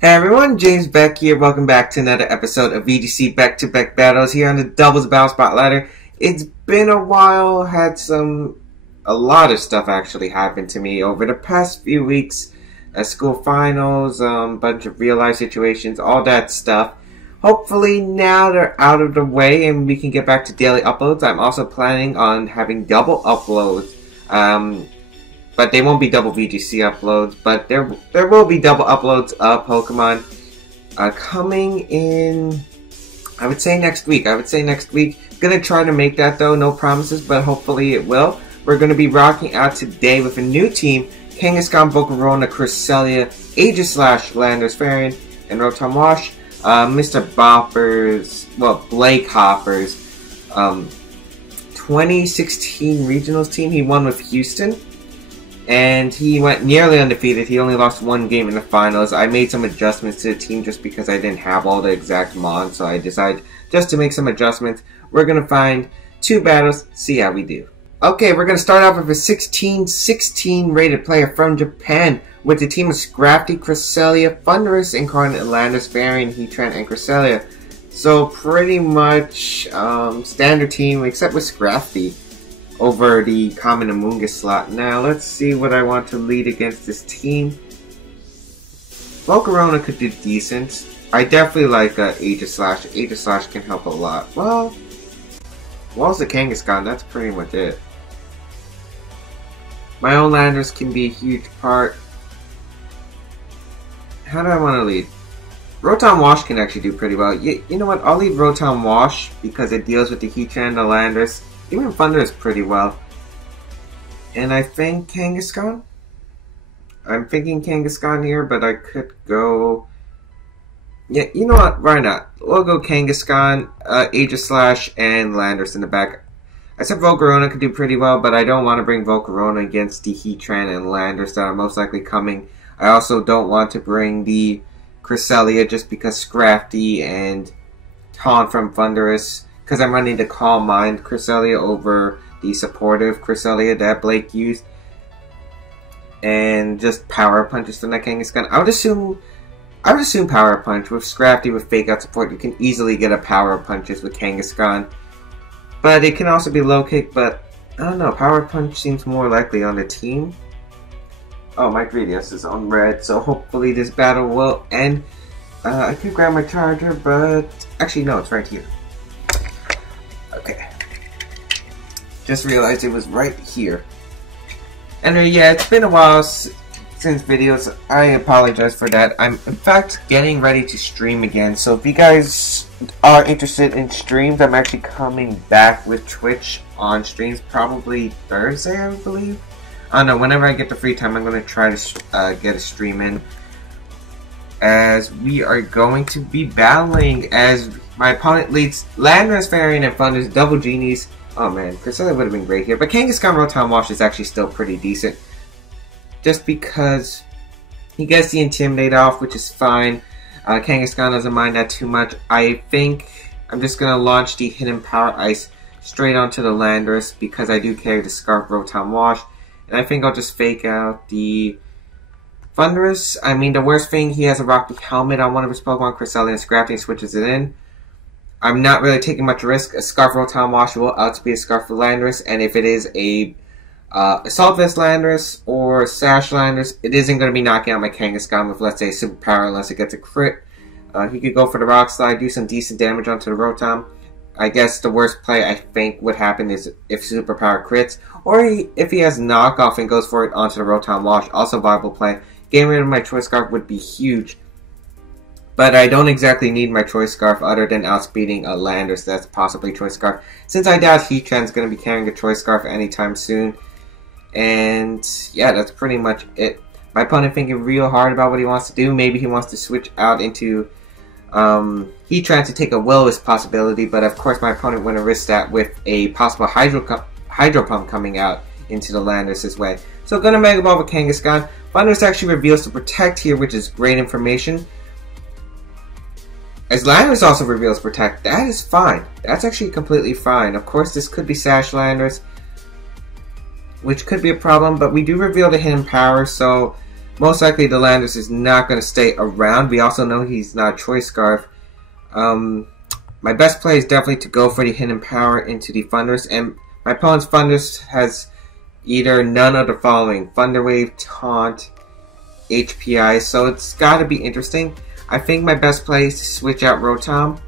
Hey everyone, James Baek here. Welcome back to another episode of VGC back-to-back battles here on the Doubles Battle Spot Ladder. It's been a while, a lot of stuff actually happened to me over the past few weeks. School finals, bunch of real-life situations, all that stuff. Hopefully now they're out of the way and we can get back to daily uploads. I'm also planning on having double uploads. But they won't be double VGC uploads, but there will be double uploads of Pokemon coming in, I would say next week. Gonna try to make that though, no promises, but hopefully it will. We're gonna be rocking out today with a new team: Kangaskhan, Volcarona, Cresselia, Aegislash, Landorus Variant, and Rotom Wash. Mr. Bopper's, well, Blake Hopper's 2016 regionals team. He won with Houston. And he went nearly undefeated. He only lost one game in the finals. I made some adjustments to the team just because I didn't have all the exact mons. So I decided just to make some adjustments. We're going to find 2 battles, see how we do. Okay, we're going to start off with a 16-16 rated player from Japan with the team of Scrafty, Cresselia, Thunderous, Incarnate, Landorus, Variant, Heatran, and Cresselia. So pretty much standard team except with Scrafty over the common Amoonguss slot. Now, let's see what I want to lead against this team. Volcarona could do decent. I definitely like Aegislash. Aegislash can help a lot. Well, the Kangaskhan, that's pretty much it. My own Landers can be a huge part. How do I want to lead? Rotom Wash can actually do pretty well. You know what? I'll leave Rotom Wash because it deals with the Heatran, the Landers. Even Thunder is pretty well. And I think Kangaskhan? I'm thinking Kangaskhan here, but I could go... Yeah, you know what? Why not? We'll go Kangaskhan, Aegislash, and Landorus in the back. I said Volcarona could do pretty well, but I don't want to bring Volcarona against the Heatran and Landorus that are most likely coming. I also don't want to bring the Cresselia just because Scrafty and Taunt from Thunderous, because I'm running the Calm Mind Cresselia over the supportive Cresselia that Blake used. And just Power Punches from that Kangaskhan. I would assume Power Punch. With Scrafty, with Fake Out support, you can easily get a Power Punches with Kangaskhan. But it can also be Low Kick, but I don't know. Power Punch seems more likely on the team. Oh, my 3DS is on red, so hopefully this battle will end. I could grab my charger, but actually no, it's right here. Okay. Just realized it was right here. And yeah, it's been a while since videos. I apologize for that. I'm in fact getting ready to stream again. So if you guys are interested in streams, I'm actually coming back with Twitch on streams probably Thursday, I believe. I don't know, whenever I get the free time, I'm going to try to get a stream in. As we are going to be battling as my opponent leads Landorus, Variant, and Thunder's double genies. Oh man, Cresselia would have been great here. But Kangaskhan Rotom Wash is actually still pretty decent. Just because he gets the Intimidate off, which is fine. Kangaskhan doesn't mind that too much. I think I'm just going to launch the Hidden Power Ice straight onto the Landorus because I do carry the Scarf Rotom Wash. And I think I'll just fake out the Thunderous. I mean, the worst thing, he has a Rocky Helmet on one of his Pokemon, Cresselia, and Scrafty switches it in. I'm not really taking much risk. A Scarf Rotom Wash will outspeed a Scarf for Landorus, and if it is a Assault Vest Landorus or Sash Landorus, it isn't going to be knocking out my Kangaskhan with, let's say, Super Power unless it gets a crit. He could go for the Rock Slide, do some decent damage onto the Rotom. I guess the worst play I think would happen is if Super Power crits, or if he has knockoff and goes for it onto the Rotom Wash, also viable play. Getting rid of my Choice Scarf would be huge. But I don't exactly need my Choice Scarf other than outspeeding a Landorus that's possibly Choice Scarf. Since I doubt Heatran's going to be carrying a Choice Scarf anytime soon. And yeah, that's pretty much it. My opponent thinking real hard about what he wants to do. Maybe he wants to switch out into Heatran to take a Will-O-Wisp possibility. But of course my opponent wouldn't risk that with a possible Hydro Pump coming out into the Landorus' way. So gonna Mega Ball with Kangaskhan. Thunderous actually reveals to Protect here, which is great information. As Landorus also reveals Protect, that is fine. That's actually completely fine. Of course, this could be Sash Landorus, which could be a problem, but we do reveal the Hidden Power, so Most likely the Landorus is not going to stay around. We also know he's not a Choice Scarf. My best play is definitely to go for the Hidden Power into the Thundurus, and my opponent's Thundurus has either none of the following: Thunder Wave, Taunt, HPI, so it's got to be interesting. I think my best play is to switch out Kangaskhan,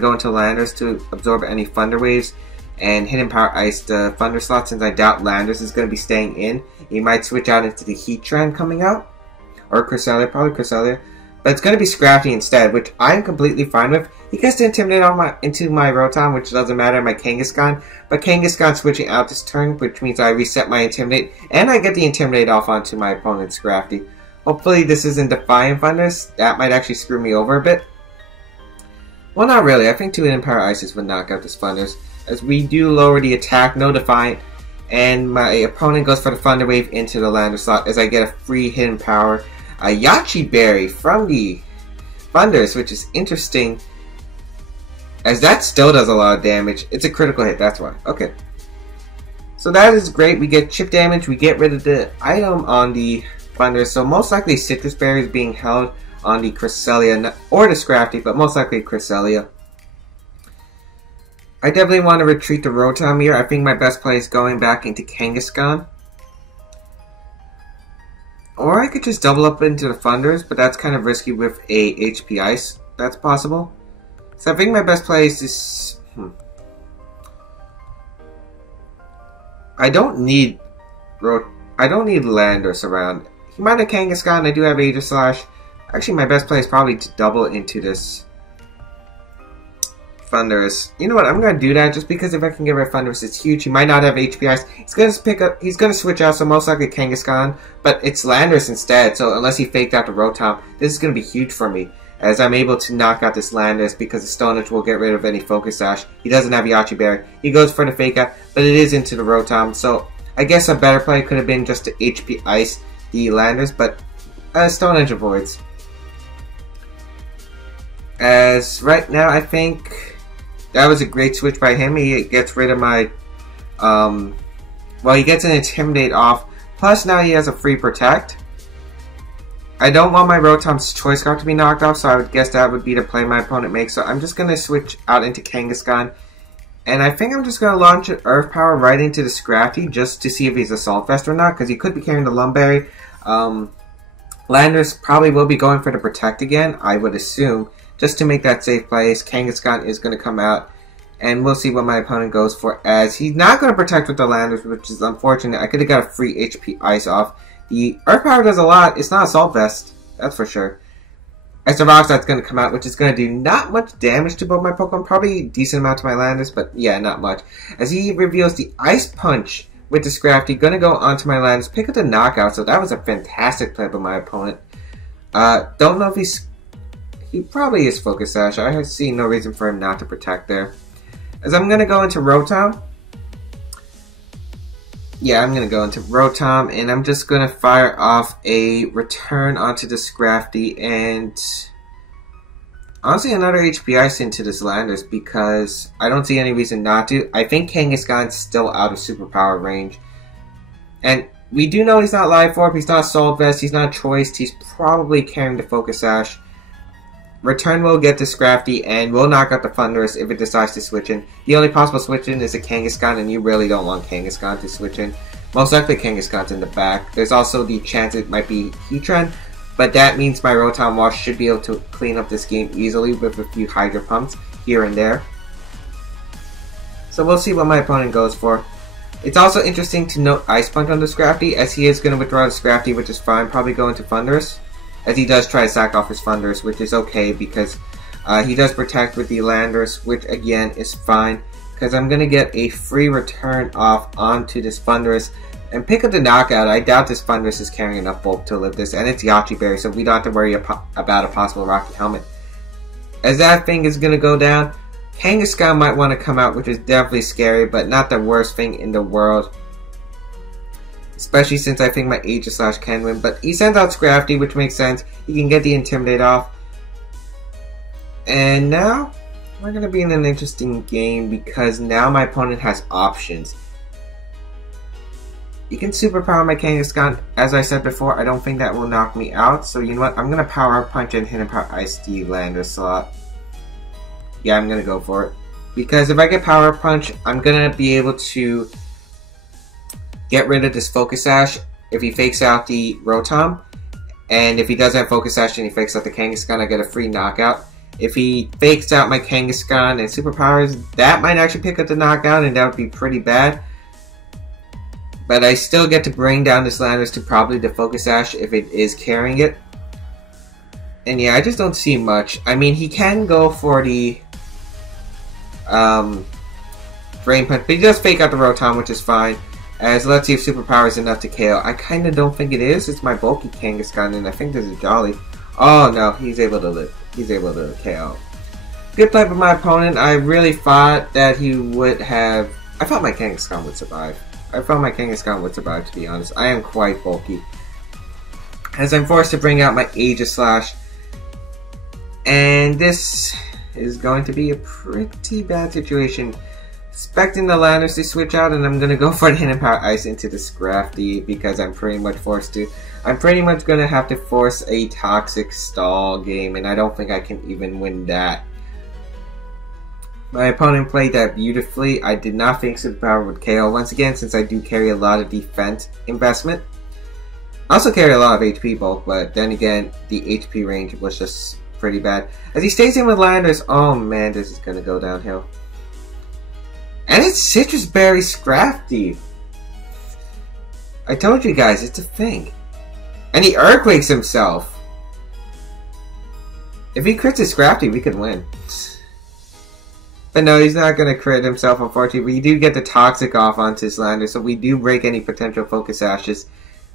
go into Landorus to absorb any Thunder Waves, and Hidden Power Ice the Thunder slot, since I doubt Landorus is going to be staying in. He might switch out into the Heatran coming out, or Cresselia, probably Cresselia. But it's going to be Scrafty instead, which I'm completely fine with. He gets to Intimidate into my Rotom, which doesn't matter, my Kangaskhan. But Kangaskhan switching out this turn, which means I reset my Intimidate, and I get the Intimidate off onto my opponent's Scrafty. Hopefully this isn't Defiant Thundurus. That might actually screw me over a bit. Well, not really. I think 2 Hidden Power Ices would knock out this Thundurus, as we do lower the attack, no Defiant, and my opponent goes for the Thunder Wave into the Landorus slot as I get a free Hidden Power. A Yachi Berry from the Thundurus, which is interesting, as that still does a lot of damage. It's a critical hit, that's why. Okay. So that is great. We get chip damage, we get rid of the item on the Thundurus, so most likely Citrus Berry is being held on the Cresselia, or the Scrafty, but most likely Cresselia. I definitely want to retreat to Rotom here. I think my best play is going back into Kangaskhan. Or I could just double up into the Thundurus, but that's kind of risky with a HP Ice. That's possible. So I think my best play is this. I don't need Landorus around. He might have Kangaskhan. I do have Aegislash. Actually, my best play is probably to double into this Thundurus. You know what? I'm gonna do that just because if I can get rid of Thundurus, it's huge. He might not have HP Ice. He's gonna switch out, so most likely Kangaskhan, but it's Landorus instead. So unless he faked out the Rotom, this is gonna be huge for me, as I'm able to knock out this Landorus because the Stone Edge will get rid of any Focus Sash. He doesn't have Yachi Berry. He goes for the fake out, but it is into the Rotom. So I guess a better play could have been just to HP Ice the Landorus, but Stone Edge avoids. As right now, I think that was a great switch by him. He gets rid of my, well, he gets an Intimidate off. Plus now he has a free Protect. I don't want my Rotom's Choice Scarf to be knocked off, so I would guess that would be the play my opponent makes. So I'm just going to switch out into Kangaskhan. And I think I'm just going to launch an Earth Power right into the Scrafty just to see if he's Assault Vest or not, because he could be carrying the Lumberry. Landorus probably will be going for the Protect again, I would assume, just to make that safe place. Kangaskhan is going to come out, and we'll see what my opponent goes for, as he's not going to Protect with the Landorus, which is unfortunate. I could have got a free HP Ice off. The Earth Power does a lot. It's not Assault Vest, that's for sure. As the Rock Slide's going to come out, which is going to do not much damage to both my Pokemon. Probably a decent amount to my Landorus, but yeah, not much. As he reveals the Ice Punch with the Scrafty, going to go onto my Landorus, pick up the Knockout, so that was a fantastic play by my opponent. Don't know if he probably is Focus Sash. I see no reason for him not to Protect there. As I'm going to go into Rotom. Yeah, I'm going to go into Rotom, and I'm just going to fire off a Return onto the Scrafty, and honestly another HP Ice into this Landorus, because I don't see any reason not to. I think Kangaskhan's still out of Superpower range. And we do know he's not Life Orb, he's not Assault Vest, he's not Choiced, he's probably carrying the Focus Sash. Return will get the Scrafty and will knock out the Thundurus if it decides to switch in. The only possible switch in is a Kangaskhan, and you really don't want Kangaskhan to switch in. Most likely Kangaskhan's in the back. There's also the chance it might be Heatran, but that means my Rotom Wash should be able to clean up this game easily with a few Hydro Pumps here and there. So we'll see what my opponent goes for. It's also interesting to note Ice Punch on the Scrafty, as he is going to withdraw the Scrafty, which is fine, probably go into Thundurus. As he does try to sack off his Thundurus, which is okay because he does Protect with the Landorus, which again is fine, because I'm going to get a free return off onto this Thundurus and pick up the Knockout. I doubt this Thundurus is carrying enough bulk to live this, and it's Yachi Berry, so we don't have to worry about a possible Rocky Helmet. As that thing is going to go down, Kangaskhan might want to come out, which is definitely scary, but not the worst thing in the world. Especially since I think my Aegislash can win. But he sends out Scrafty, which makes sense. He can get the Intimidate off. And now, we're going to be in an interesting game, because now my opponent has options. You can superpower my Kangaskhan. As I said before, I don't think that will knock me out. So you know what? I'm going to Power Punch and Hidden Power Ice the Lander slot. Yeah, I'm going to go for it. Because if I get Power Punch, I'm going to be able to get rid of this Focus Sash if he fakes out the Rotom. And if he doesn't have Focus Sash and he fakes out the Kangaskhan, I get a free knockout. If he fakes out my Kangaskhan and superpowers, that might actually pick up the knockout, and that would be pretty bad. But I still get to bring down this Landorus to probably the Focus Sash if it is carrying it. And yeah, I just don't see much. I mean, he can go for the Brain Punch, but he does fake out the Rotom, which is fine. As let's see if Superpower is enough to KO. I kind of don't think it is. It's my bulky Kangaskhan, and I think this is Jolly. Oh no, he's able to live. He's able to KO. Good play by my opponent. I really thought that he would have... I thought my Kangaskhan would survive. I thought my Kangaskhan would survive, to be honest. I am quite bulky. As I'm forced to bring out my Aegislash. And this is going to be a pretty bad situation. Expecting the Landorus to switch out, and I'm going to go for the Hidden Power Ice into the Scrafty because I'm pretty much forced to. I'm pretty much going to have to force a Toxic Stall game, and I don't think I can even win that. My opponent played that beautifully. I did not think Superpower would KO once again, since I do carry a lot of defense investment. I also carry a lot of HP bulk, but then again, the HP range was just pretty bad. As he stays in with Landorus, oh man, this is going to go downhill. And it's Citrus Berry Scrafty. I told you guys, it's a thing. And he Earthquakes himself. If he crits his Scrafty, we could win. But no, he's not going to crit himself, unfortunately. We do get the Toxic off onto his Lander, so we do break any potential Focus Ashes.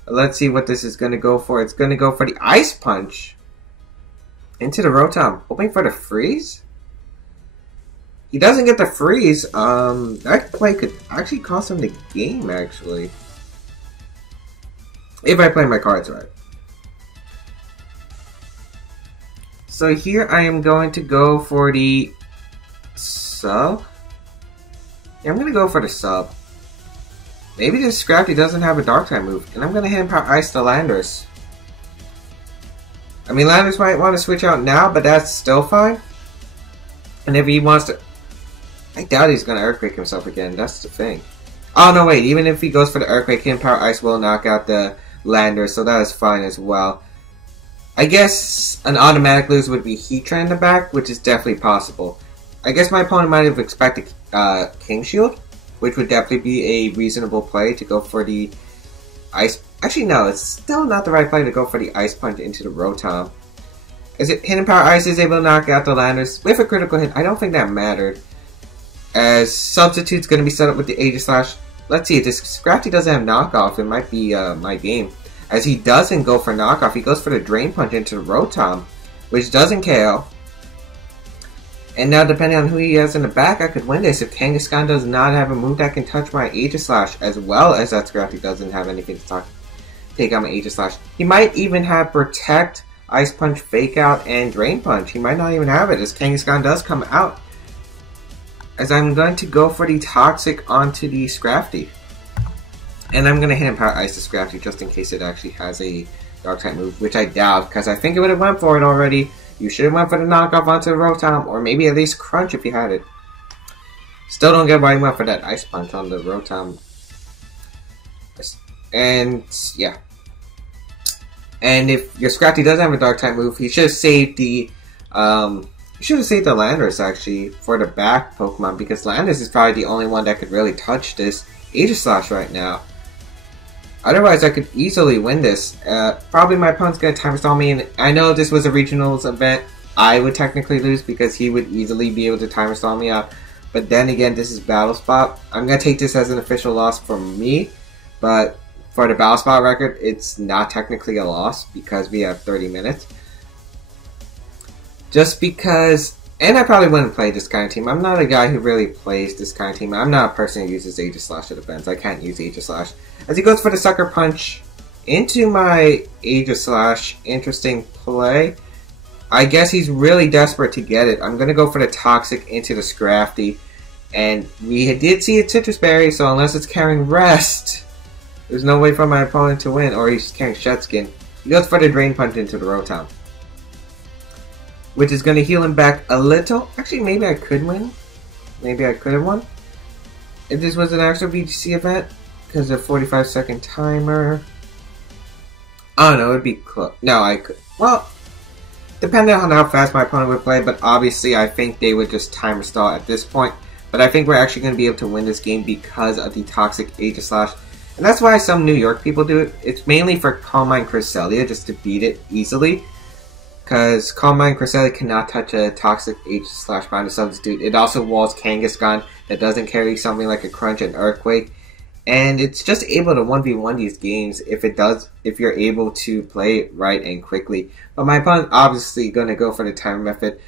Let's see what this is going to go for. It's going to go for the Ice Punch. Into the Rotom. Hoping for the Freeze? He doesn't get the Freeze. That play could actually cost him the game, actually. If I play my cards right. So here I am going to go for the sub? Yeah, I'm going to go for the sub. Maybe this Scrafty doesn't have a Dark type move, and I'm going to Hidden Power Ice the Landorus. I mean, Landorus might want to switch out now, but that's still fine. And if he wants to... I doubt he's going to Earthquake himself again, that's the thing. Oh no, wait, even if he goes for the Earthquake, Hidden Power Ice will knock out the Landorus, so that is fine as well. I guess an automatic lose would be Heatran in the back, which is definitely possible. I guess my opponent might have expected King Shield, which would definitely be a reasonable play to go for the Ice... Actually, no, it's still not the right play to go for the Ice Punch into the Rotom. As Hidden Power Ice is able to knock out the Landorus with a critical hit. I don't think that mattered. As Substitute's going to be set up with the Aegislash. Let's see, if this Scrafty doesn't have knockoff, it might be my game. As he doesn't go for knockoff, he goes for the Drain Punch into the Rotom, which doesn't KO. And now, depending on who he has in the back, I could win this. If Kangaskhan does not have a move that can touch my Aegislash, as well as that Scrafty doesn't have anything to take out my Aegislash. He might even have Protect, Ice Punch, Fake Out, and Drain Punch. He might not even have it, as Kangaskhan does come out. As I'm going to go for the Toxic onto the Scrafty. And I'm going to Hidden Power Ice the Scrafty just in case it actually has a Dark type move, which I doubt, because I think it would have went for it already. You should have went for the knockoff onto the Rotom, or maybe at least Crunch if you had it. Still don't get why you went for that Ice Punch on the Rotom. And, yeah. And if your Scrafty doesn't have a Dark type move, he should have saved the, Landorus, actually, for the back Pokemon, because Landorus is probably the only one that could really touch this Aegislash right now. Otherwise, I could easily win this. Probably my opponent's going to Time Stall me, and I know if this was a Regionals event, I would technically lose because he would easily be able to Time Stall me out. But then again, this is Battle Spot. I'm going to take this as an official loss from me, but for the Battle Spot record, it's not technically a loss because we have 30 minutes. Just because... And I probably wouldn't play this kind of team. I'm not a guy who really plays this kind of team. I'm not a person who uses Aegislash to defense. I can't use Aegislash. As he goes for the Sucker Punch into my Aegislash. Interesting play. I guess he's really desperate to get it. I'm going to go for the Toxic into the Scrafty. And we did see a Citrus Berry, so unless it's carrying Rest, There's no way for my opponent to win, or he's carrying Shutskin. He goes for the Drain Punch into the Rotom, which is going to heal him back a little. Actually, maybe I could win. Maybe I could have won if this was an actual VGC event, because of 45-second timer. I don't know, it'd be close. No, I could. Well, depending on how fast my opponent would play, but obviously I think they would just timer stall at this point. But I think we're actually going to be able to win this game because of the Toxic Aegislash. And that's why some New York people do it. It's mainly for Calm Mind Cresselia, just to beat it easily. Because Calm Mind Cresselia cannot touch a Toxic Aegislash Boundary Substitute. It also walls Kangaskhan that doesn't carry something like a Crunch and Earthquake. And it's just able to 1v1 these games if you're able to play it right and quickly. But my opponent's obviously going to go for the timer method.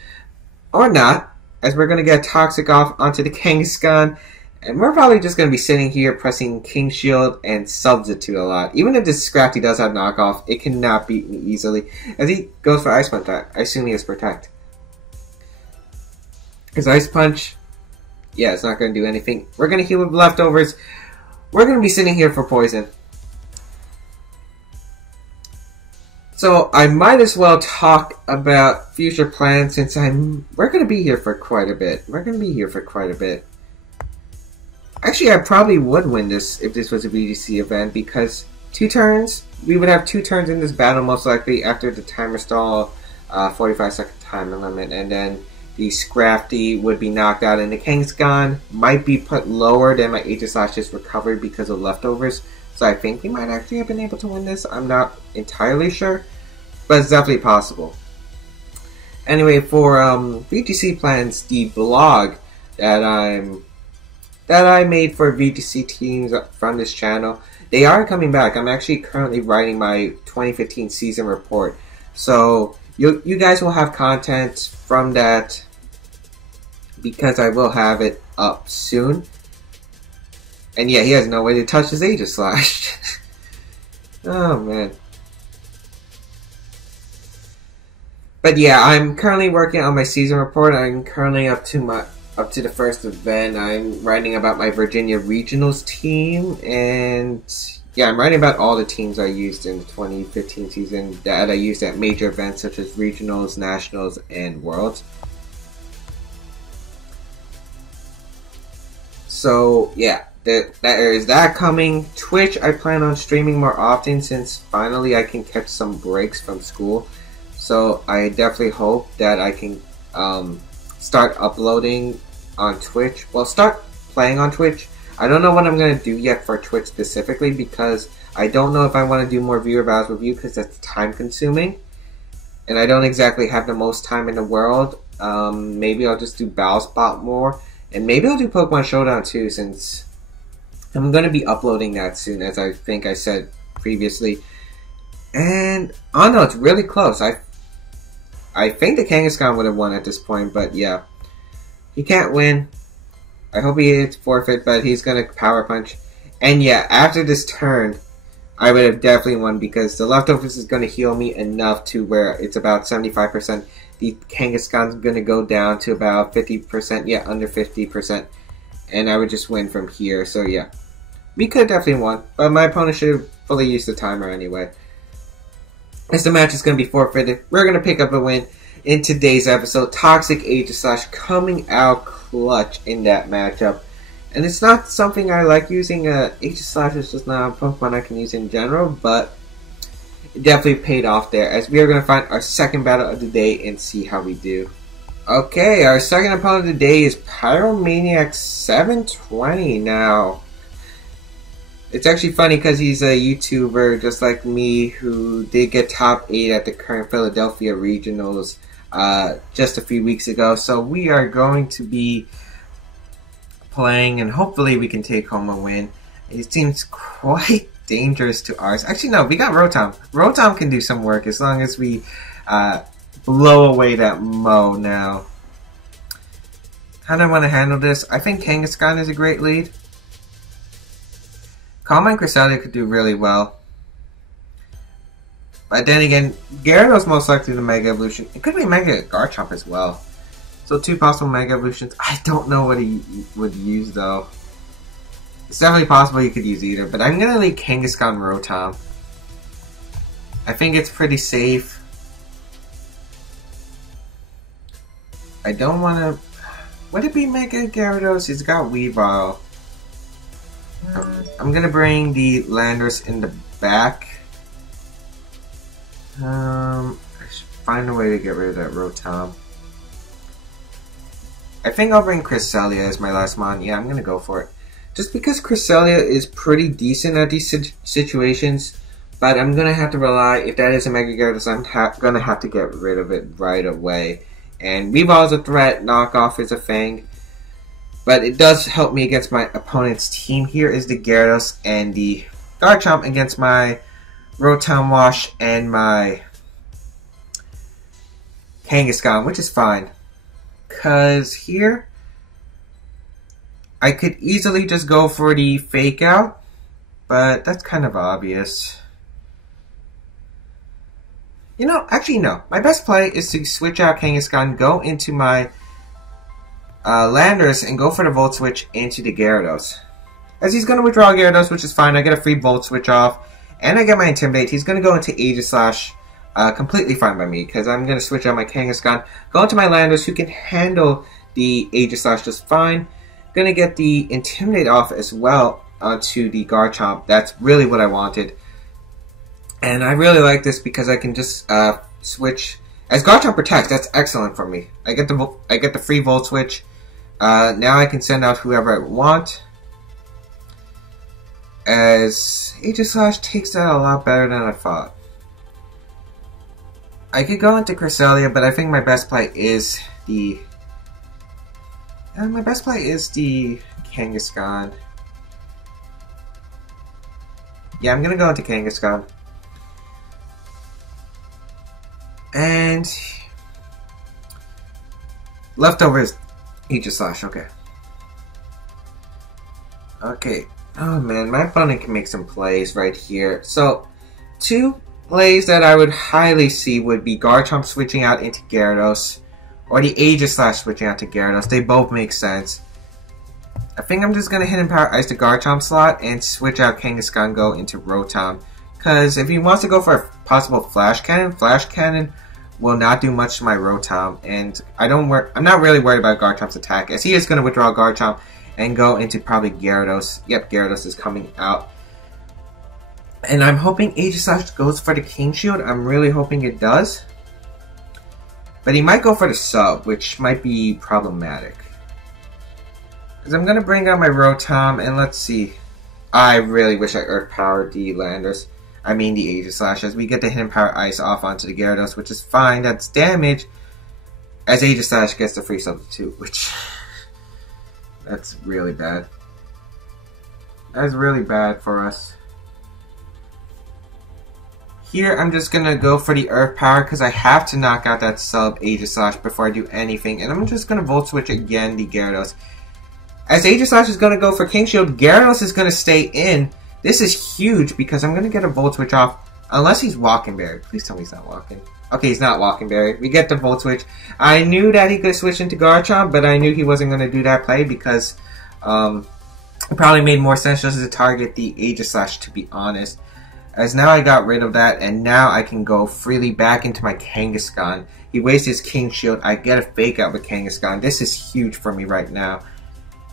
Or not, as we're going to get Toxic off onto the Kangaskhan. And we're probably just going to be sitting here pressing King Shield and Substitute a lot. Even if this Scrafty does have knockoff, it cannot beat me easily. As he goes for Ice Punch, I assume he has Protect. His Ice Punch, yeah, it's not going to do anything. We're going to heal with leftovers. We're going to be sitting here for Poison. So I might as well talk about future plans since we're going to be here for quite a bit. Actually, I probably would win this if this was a VGC event because 2 turns, we would have 2 turns in this battle most likely after the timer stall, 45-second timer limit, and then the Scrafty would be knocked out and the Kangaskhan might be put lower than my Aegislash is recovered because of leftovers. So I think we might actually have been able to win this. I'm not entirely sure, but it's definitely possible. Anyway, for VGC plans, the blog that I made for VGC teams from this channel, they are coming back. I'm actually currently writing my 2015 season report. So you guys will have content from that because I will have it up soon. And yeah, he has no way to touch his Aegislash. Oh man. But yeah, I'm currently working on my season report. I'm currently up to the first event. I'm writing about my Virginia Regionals team, and yeah, I'm writing about all the teams I used in the 2015 season that I used at major events such as Regionals, Nationals, and Worlds. So yeah, there is that coming. Twitch, I plan on streaming more often since finally I can catch some breaks from school. So I definitely hope that I can start uploading on Twitch. Well, start playing on Twitch. I don't know what I'm going to do yet for Twitch specifically because I don't know if I want to do more viewer battles with you because that's time consuming. And I don't exactly have the most time in the world. Maybe I'll just do Battle Spot more. And maybe I'll do Pokemon Showdown too since I'm going to be uploading that soon, as I think I said previously. And I don't know, it's really close. I think the Kangaskhan would have won at this point, but yeah. He can't win. I hope he hits forfeit, but he's going to Power Punch. And yeah, after this turn, I would have definitely won because the leftovers is going to heal me enough to where it's about 75%. The Kangaskhan's going to go down to about 50%. Yeah, under 50%. And I would just win from here. So yeah, we could have definitely won. But my opponent should have fully used the timer anyway. As the match is going to be forfeited, we're going to pick up a win in today's episode. Toxic Aegislash coming out clutch in that matchup. And it's not something I like using. Aegislash is just not a Pokemon I can use in general, but it definitely paid off there, as we are going to find our second battle of the day and see how we do. Okay, our second opponent of the day is Pyromaniac 720 now. It's actually funny because he's a YouTuber just like me who did get top 8 at the current Philadelphia Regionals just a few weeks ago. So we are going to be playing and hopefully we can take home a win. It seems quite dangerous to ours. Actually no, we got Rotom. Rotom can do some work as long as we blow away that Mo now. How do I want to handle this? I think Kangaskhan is a great lead. Calm Mind Cresselia could do really well. But then again, Gyarados most likely the Mega Evolution. It could be Mega Garchomp as well. So 2 possible Mega Evolutions. I don't know what he would use though. It's definitely possible you could use either, but I'm gonna leave Kangaskhan Rotom. I think it's pretty safe. I don't wanna... Would it be Mega Gyarados? He's got Weavile. I'm gonna bring the Landorus in the back. I should find a way to get rid of that Rotom. I think I'll bring Cresselia as my last mon. Yeah, I'm gonna go for it. Just because Cresselia is pretty decent at these situations, but I'm gonna have to rely, if that is a Mega Gyarados, I'm gonna have to get rid of it right away. And Weavile is a threat, Knockoff is a Fang. But it does help me against my opponent's team. Here is the Gyarados and the Garchomp against my Rotom Wash and my Kangaskhan, which is fine. Because here, I could easily just go for the Fake Out, but that's kind of obvious. You know, actually no. My best play is to switch out Kangaskhan, go into my Landorus, and go for the Volt Switch into the Gyarados. As he's going to withdraw Gyarados, which is fine. I get a free Volt Switch off, and I get my Intimidate. He's going to go into Aegislash, completely fine by me, because I'm going to switch out my Kangaskhan, go into my Landorus, who can handle the Aegislash just fine. Going to get the Intimidate off as well onto the Garchomp. That's really what I wanted. And I really like this because I can just switch. As Garchomp protects, that's excellent for me. I get the free Volt Switch. Now I can send out whoever I want. As Aegislash takes that a lot better than I thought. I could go into Cresselia, but I think my best play is the... Kangaskhan. Yeah, I'm gonna go into Kangaskhan. And... leftovers... Aegislash, okay. Okay. Oh man, my opponent can make some plays right here. So, two plays that I would highly see would be Garchomp switching out into Gyarados, or the Aegislash switching out to Gyarados. They both make sense. I think I'm just going to Hidden Power Ice the Garchomp slot and switch out Kangaskhan, go into Rotom. Because if he wants to go for a possible Flash Cannon will not do much to my Rotom. And I'm not really worried about Garchomp's attack, as he is going to withdraw Garchomp and go into probably Gyarados. Yep, Gyarados is coming out. And I'm hoping Aegislash goes for the King Shield. I'm really hoping it does. But he might go for the sub, which might be problematic. Because I'm going to bring out my Rotom, and let's see. I really wish I Earth Powered the Landorus. I mean the Aegislash, as we get the Hidden Power Ice off onto the Gyarados, which is fine. That's damage. As Aegislash gets the free substitute, which... that's really bad. That's really bad for us. Here, I'm just going to go for the Earth Power because I have to knock out that sub Aegislash before I do anything. And I'm just going to Volt Switch again the Gyarados. As Aegislash is going to go for King Shield, Gyarados is going to stay in. This is huge because I'm going to get a Volt Switch off. Unless he's Walking Berry. Please tell me he's not Walking. Okay, he's not Walking Berry. We get the Volt Switch. I knew that he could switch into Garchomp, but I knew he wasn't going to do that play because it probably made more sense just to target the Aegislash, to be honest. As now I got rid of that, and now I can go freely back into my Kangaskhan. He wastes his King Shield. I get a Fake Out with Kangaskhan. This is huge for me right now.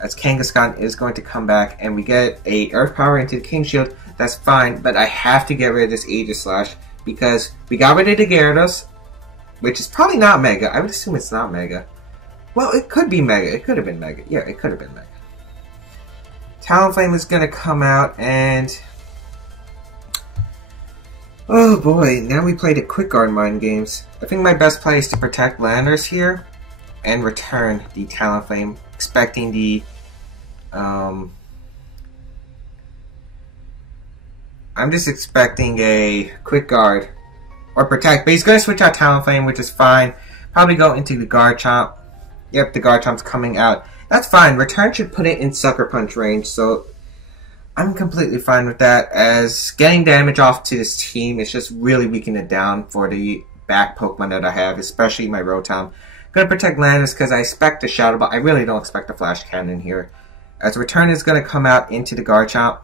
As Kangaskhan is going to come back, and we get a Earth Power into the King Shield. That's fine, but I have to get rid of this Aegislash because we got rid of the Gyarados, which is probably not Mega. I would assume it's not Mega. Well, it could be Mega. It could have been Mega. Yeah, it could have been Mega. Talonflame is going to come out, and... oh boy, now we play the Quick Guard mind games. I think my best play is to protect Landorus here and return the Talonflame, expecting the I'm just expecting a Quick Guard or Protect, but he's going to switch out Talonflame, which is fine. Probably go into the Garchomp. Yep, the Garchomp's coming out. That's fine. Return should put it in Sucker Punch range, so I'm completely fine with that, as getting damage off to this team is just really weakening it down for the back Pokemon that I have, especially my Rotom. I'm going to protect Landorus because I expect a Shadow Ball. I really don't expect a Flash Cannon here, As return is going to come out into the Garchomp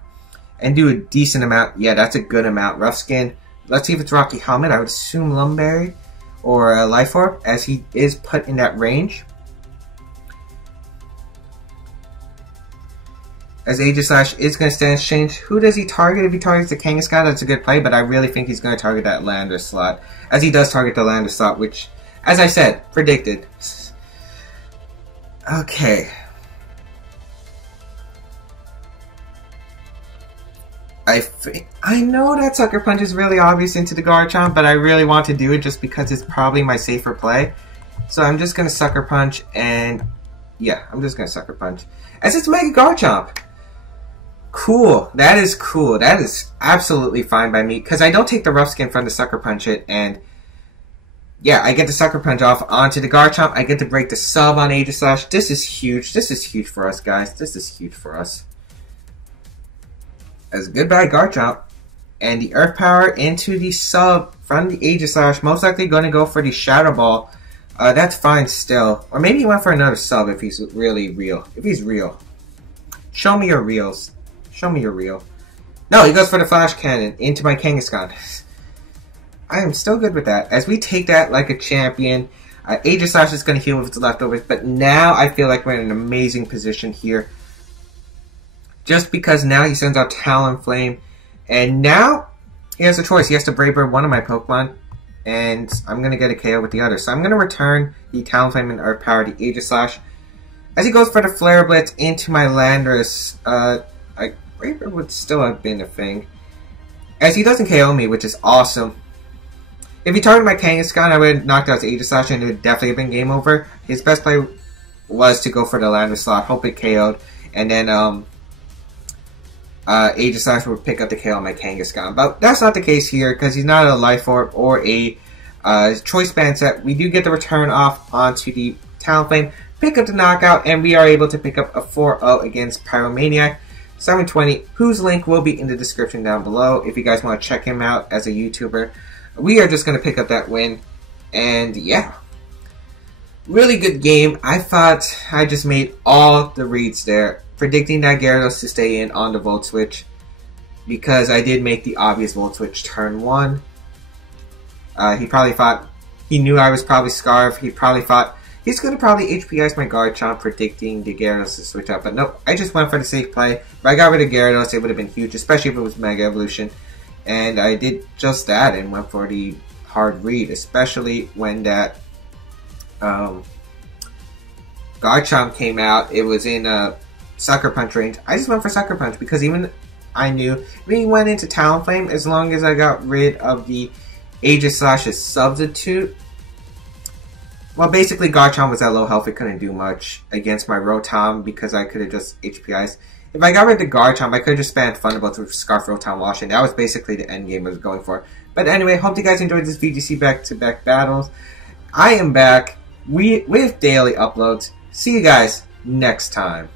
and do a decent amount. Yeah, that's a good amount. Rough Skin. Let's see if it's Rocky Helmet. I would assume Lumberry or Life Orb, as he is put in that range. As Aegislash is going to stand exchange. Who does he target? If he targets the Kangaskhan, that's a good play, but I really think he's going to target that Lander slot. As he does target the Lander slot, which, as I said, predicted. Okay. I know that Sucker Punch is really obvious into the Garchomp, but I really want to do it just because it's probably my safer play. So I'm just going to Sucker Punch, and yeah, I'm just going to Sucker Punch. As it's Mega Garchomp. Cool. That is cool. That is absolutely fine by me, because I don't take the Rough Skin from the Sucker Punch it, and yeah, I get the Sucker Punch off onto the Garchomp. I get to break the sub on Aegislash. This is huge. This is huge for us, guys. This is huge for us. As goodbye Garchomp, and the Earth Power into the sub from the Aegislash, most likely going to go for the Shadow Ball. That's fine still. Or maybe he went for another sub if he's really real. If he's real. Show me your reals. Show me your real. No, he goes for the Flash Cannon into my Kangaskhan. I am still good with that. As we take that like a champion, Aegislash is going to heal with its leftovers, but now I feel like we're in an amazing position here. Just because now he sends out Talonflame, and now he has a choice. He has to Brave Bird one of my Pokemon, and I'm going to get a KO with the other. So I'm going to return the Talonflame and Earth Power to Aegislash. As he goes for the Flare Blitz into my Landorus, Brave Bird would still have been a thing. As he doesn't KO me, which is awesome. If he targeted my Kangaskhan, I would have knocked out his Aegislash, and it would definitely have been game over. His best play was to go for the Landorus slot, hope it KO'd, and then Aegislash would pick up the KO on my Kangaskhan. But that's not the case here, because he's not a Life Orb or a Choice Band set. We do get the return off onto the Talonflame, pick up the knockout, and we are able to pick up a 4-0 against Pyromaniac 720, whose link will be in the description down below if you guys want to check him out as a YouTuber. We are just going to pick up that win, and yeah. Really good game. I thought I just made all the reads there, predicting that Gyarados to stay in on the Volt Switch, because I did make the obvious Volt Switch turn 1. He probably thought, he knew I was probably Scarf, he probably thought, he's going to probably HP Ice my Garchomp, predicting the Gyarados to switch up, but nope, I just went for the safe play. If I got rid of Gyarados, it would have been huge, especially if it was Mega Evolution, and I did just that and went for the hard read, especially when that Garchomp came out. It was in Sucker Punch range. I just went for Sucker Punch because even I knew if he went into Talonflame, as long as I got rid of the Aegislash's substitute. Well, basically Garchomp was at low health. It couldn't do much against my Rotom because I could have just HP Ice. If I got rid of the Garchomp, I could have just spammed Thunderbolt with Scarf Rotom Wash, and that was basically the end game I was going for. But anyway, hope you guys enjoyed this VGC back-to-back battles. I am back with daily uploads. See you guys next time.